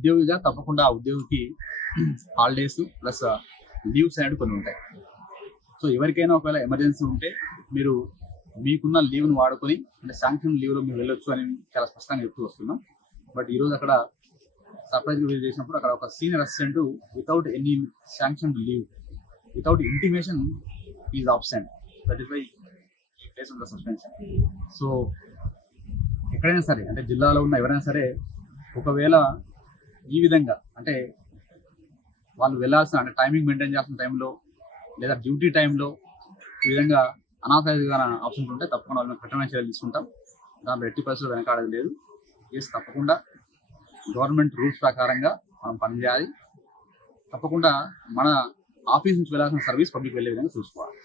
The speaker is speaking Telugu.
ఉద్యోగిగా తప్పకుండా ఆ ఉద్యోగికి హాలిడేస్ ప్లస్ లీవ్స్ అనేవి కొన్ని ఉంటాయి. సో ఎవరికైనా ఒకవేళ ఎమర్జెన్సీ ఉంటే మీరు మీకున్న లీవ్ను వాడుకొని అంటే శాంక్షన్ లీవ్లో మీరు వెళ్ళొచ్చు అని చాలా స్పష్టంగా చెప్తూ వస్తున్నాం. బట్ ఈరోజు అక్కడ సర్ప్రైజ్గా విజిట్ చేసినప్పుడు అక్కడ ఒక senior assistant without any sanction leave without intimation is absent. That is why ఈ place of the suspension. So ఎక్కడైనా సరే అంటే జిల్లాలో ఉన్న ఎవరైనా సరే ఒకవేళ ఈ విధంగా అంటే వాళ్ళు వెళ్ళాల్సిన అంటే టైమింగ్ మెయింటైన్ చేయాల్సిన టైంలో లేదా డ్యూటీ టైంలో ఈ విధంగా అనాథరైజ్గా ఆప్షన్స్ ఉంటే తప్పకుండా వాళ్ళని కఠినమైన చర్యలు తీసుకుంటాం. దాంట్లో ఎట్టి పరిస్థితులు వెనకాడేది లేదు. తప్పకుండా గవర్నమెంట్ రూల్స్ ప్రకారంగా మనం పనిచేయాలి. తప్పకుండా మన ఆఫీస్ నుంచి వెళ్ళాల్సిన సర్వీస్ పబ్లిక్ వెళ్ళే విధంగా చూసుకోవాలి.